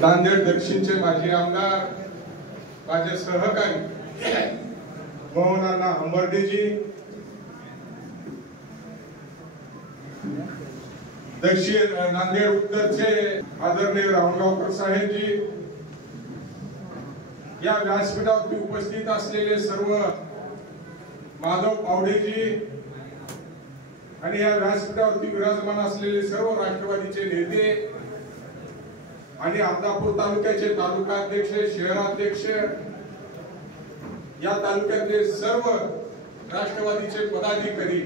नांदेड दक्षिणचे माजी आमदार माझे सहकारी मोहनअण्णा हंबर्डेजी, दक्षिण नांदेड उत्तरचे आदरणीय रावणगावकर साहेबजी, या व्यासपीठावरती उपस्थित असलेले सर्व माधव पावडेजी आणि या व्यासपीठावरती विराजमान असलेले सर्व राष्ट्रवादीचे नेते आणि अर्धापूर तालुक्याचे तालुकाध्यक्ष, शहराध्यक्ष, या तालुक्यातले सर्व राष्ट्रवादीचे पदाधिकारी,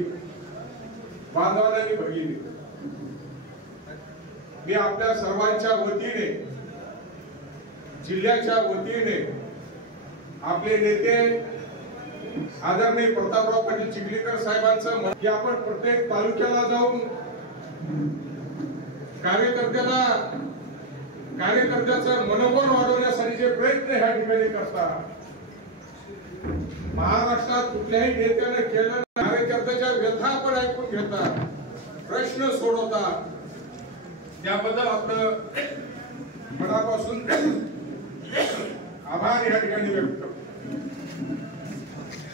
बांधवांनी भगिनी, मी आपल्या सर्वांच्या वतीने, जिल्ह्याच्या वतीने आपले नेते आदरणीय प्रतापराव पाटील चिखलीकर साहेबांचं की आपण प्रत्येक तालुक्याला जाऊन कार्यकर्त्याचं मनोबल वाढवण्यासाठी जे प्रयत्न ह्या ठिकाणी करतात, महाराष्ट्रात कुठल्याही नेत्याने केलं, कार्यकर्त्याच्या व्यथा आपण ऐकून घेतात, प्रश्न सोडवतात, त्याबद्दल आपलं मनापासून आभार या ठिकाणी व्यक्त करतो.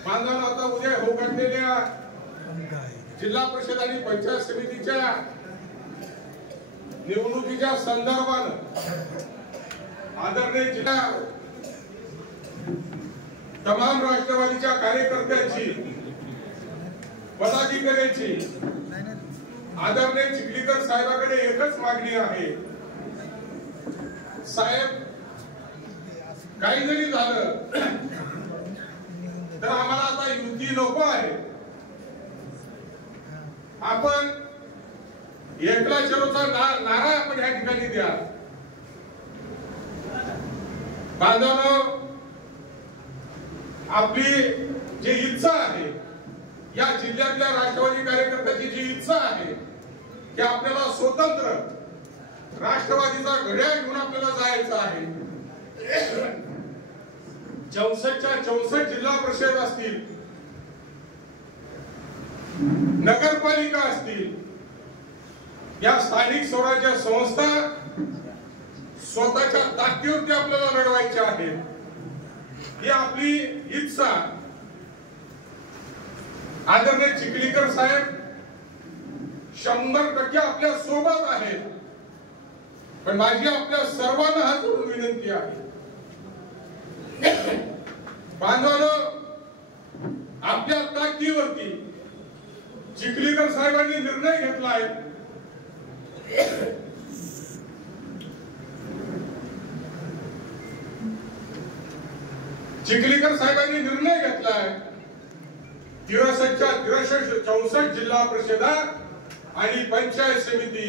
बांधवांनो, आता उद्या होऊ जिल्हा परिषद आणि पंचायत समितीच्या निवडणुकीच्या संदर्भात आदरणीय जिल्हा तमाम राष्ट्रवादीच्या कार्यकर्त्यांची, पदाधिकाऱ्यांची आदरणीय चिखलीकर साहेबांकडे एकच मागणी आहे. साहेब, काही जरी झालं तर आम्हाला आता युती नको आहे. आपण एकला चलोचा नारा आपण या ठिकाणी द्या. बांधवांनो, आपली जी इच्छा आहे, या जिल्ह्यातल्या राष्ट्रवादी कार्यकर्त्याची जी इच्छा आहे की आपल्याला स्वतंत्र राष्ट्रवादीचा घड्याळ घेऊन आपल्याला जायचं आहे. 64च्या 64 जिल्हा परिषद असतील, नगरपालिका असतील, या स्थानिक स्वराज्य संस्था स्वतःच्या ताकदीवरती आपल्याला लढवायच्या आहेत. ही आपली इच्छा. आदरणीय चिखलीकर साहेब 100% आपल्या सोबत आहेत, पण माझी आपल्या सर्वांना हात जोडून विनंती आहे, बांधवांनो, आपल्या ताकदीवरती चिखलीकर साहेबांनी निर्णय घेतला आहे. चिखलीकर साहेबांनी निर्णय घेतलाय 63च्या 64 जिल्हा परिषदा आणि पंचायत समिती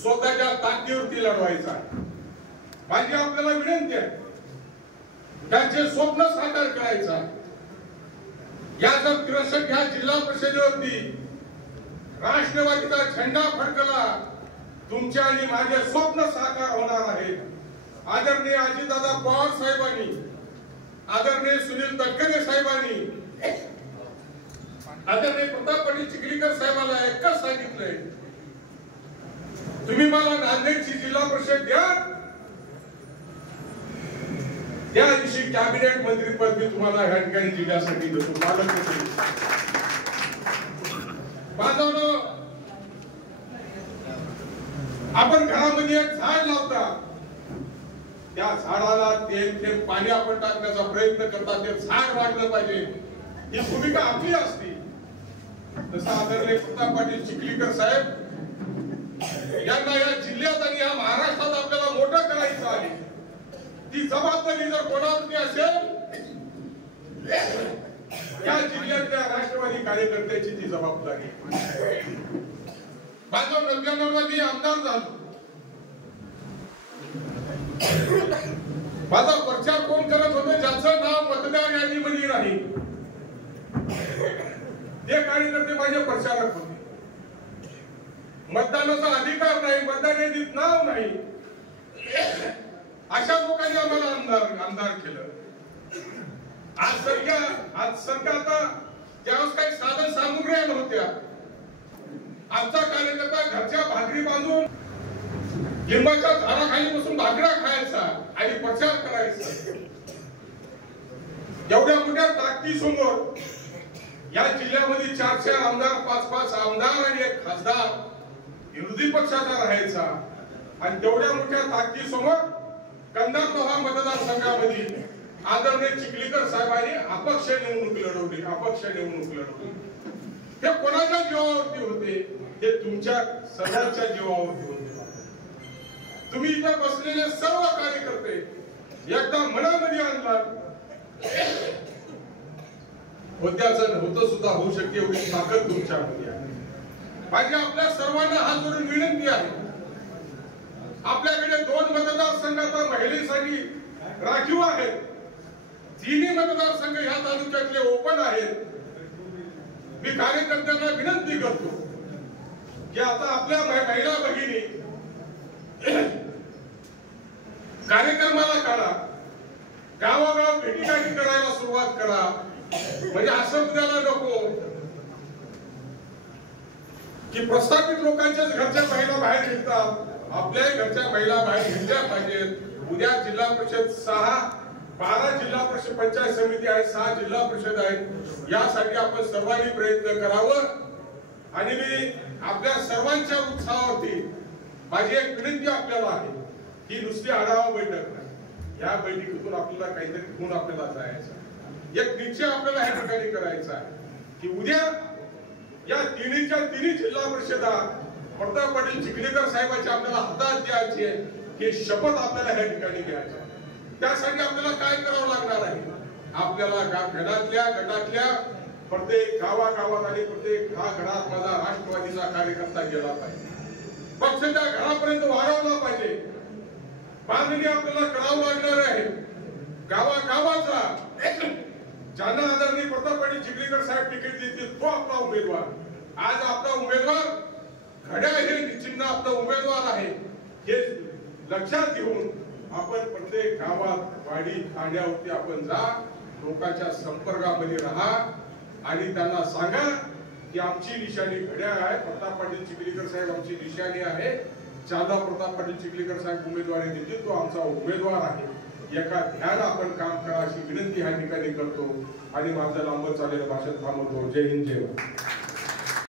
स्वतःच्या ताकदीवरती लढवायचा आहे. माझी आपल्याला विनंती आहे, त्यांचे स्वप्न साकार करायचं आहे. या जर 63 ह्या जिल्हा परिषदेवरती राष्ट्रवादीचा झेंडा फडकला, तुमचे आणि माझे स्वप्न साकार होणार आहे. आदरणीय अजितदादा पवार साहेबांनी, आदरणीय सुनील तटकरे साहेबांनी, आदरणीय प्रताप पाटील चिखलीकर साहेबांना एकच सांगितलंय, तुम्ही मला नांदेडची जिल्हा परिषद द्या, त्या दिवशी कॅबिनेट मंत्रीपद मी तुम्हाला ह्या ठिकाणी जिल्ह्यासाठी देतो. बांधवांनो, आपण घरामध्ये एक झाड लावता, त्या झाडाला थेंब पाणी आपण टाकण्याचा प्रयत्न करता, ते झाड वाढलं पाहिजे, ही भूमिका आपली असते. तसं आदरणीय प्रताप पाटील चिखलीकर साहेब यांना या जिल्ह्यात आणि या महाराष्ट्रात आपल्याला मोठं करायचं आहे. ती जबाबदारी जर कोणावरती असेल, या जिल्ह्यातल्या राष्ट्रवादी कार्यकर्त्याची ती जबाबदारी. माझा 99 मध्ये आमदार झालो, माझा प्रचार कोण करत होते, ज्याचं नाव मतदार यादीमध्ये नाही, ते कार्यकर्ते माझे प्रचारक होते. मतदानाचा अधिकार नाही, मतदान यादीत नाव नाही, अशा लोकांनी आम्हाला आमदार केलं. आज सरकार आता त्यावेळेस काही साधन सामुग्र्या नव्हत्या. आमचा कार्यकर्ता घरच्या भाकरी बांधून लिंबाच्या झाडाखाली बसून भाकऱ्या खायचा. करायचं. एवढ्या मोठ्या ताकदीसमोर या जिल्ह्यामध्ये 4 आमदार, 5 आमदार आणि 1 खासदार विरोधी पक्षाचा राहायचा. आणि तेवढ्या मोठ्या ताकदीसमोर कंधार मतदारसंघामध्ये आदरणीय चिखलीकर साहेबांनी अपक्ष निवडणूक लढवली. हे कोणाच्या जीवावरती होते? हे तुमच्या सर्वांच्या जीवावरती होते. तुम्ही इथं बसलेले सर्व कार्यकर्ते एकदा मनामध्ये आणला होत्याचं होतं सुद्धा होऊ शकते एवढी ताकद तुमच्यामध्ये आहे. माझी आपल्या सर्वांना हात जोडून विनंती आहे. आपल्याकडे 2 मतदारसंघात महिलेसाठी राखीव आहेत. 3 मतदारसंघ ह्या तालुक्यातले ओपन आहेत. मी कार्यकर्त्यांना विनंती करतो की आता आपल्या महिला भगिनी कार्यक्रमाला काढा, गावागाव भेटीगाठी करायला सुरुवात करा. म्हणजे असं उद्याला नको की प्रस्थापित लोकांच्याच घरच्या महिला बाहेर निघतात, आपल्याही घरच्या महिला बाहेर निघल्या पाहिजेत. उद्या जिल्हा परिषद 12 जिल्हा परिषद पंचायत समिती आहे, 6 जिल्हा परिषद आहेत. यासाठी आपण सर्वांनी प्रयत्न करावं. आणि मी आपल्या सर्वांच्या उत्साहावरती माझी एक विनंती आपल्याला आहे की नुसती आढावा बैठक नाही, या बैठकीतून आपल्याला काहीतरी घेऊन आपल्याला जायचं. एक निश्चय आपल्याला ह्या ठिकाणी करायचा आहे की उद्या या तिन्हीच्या जिल्हा परिषदा प्रताप पाटील चिखलीकर साहेबांची आपल्याला हातात द्यायची आहे. हे शपथ आपल्याला ह्या ठिकाणी घ्यायची आहे. त्यासाठी आपल्याला काय करावं लागणार आहे? आपल्याला गटातल्या प्रत्येक गावागावात आणि प्रत्येक घरात माझा राष्ट्रवादीचा कार्यकर्ता गेला पाहिजे. पक्षाच्या घरापर्यंत वाढवला पाहिजे. बांधणी आपल्याला करावं लागणार आहे. गावागावाचा ज्यांना आदरणीय प्रताप पाटील चिखलीकर साहेब तिकीट देतील तो आपला उमेदवार. आज आपला उमेदवार घड्याळ हे चिन्ह आपला उमेदवार आहे. हे लक्षात घेऊन आपण प्रत्येक गावात वाडी तांड्यावरती आपण जा, लोकांच्या संपर्कामध्ये राहा आणि त्यांना सांगा की आमची निशाणी घड्याळ आहे. प्रताप पाटील चिखलीकर साहेब आमची निशाणी आहे. ज्याला प्रताप पाटील चिखलीकर साहेब उमेदवारी देतील तो आमचा उमेदवार आहे. एका ध्यान आपण काम करा अशी विनंती ह्या ठिकाणी करतो आणि माझं लांब चाललेलं भाषण थांबवतो. जय हिंद, जय भारत.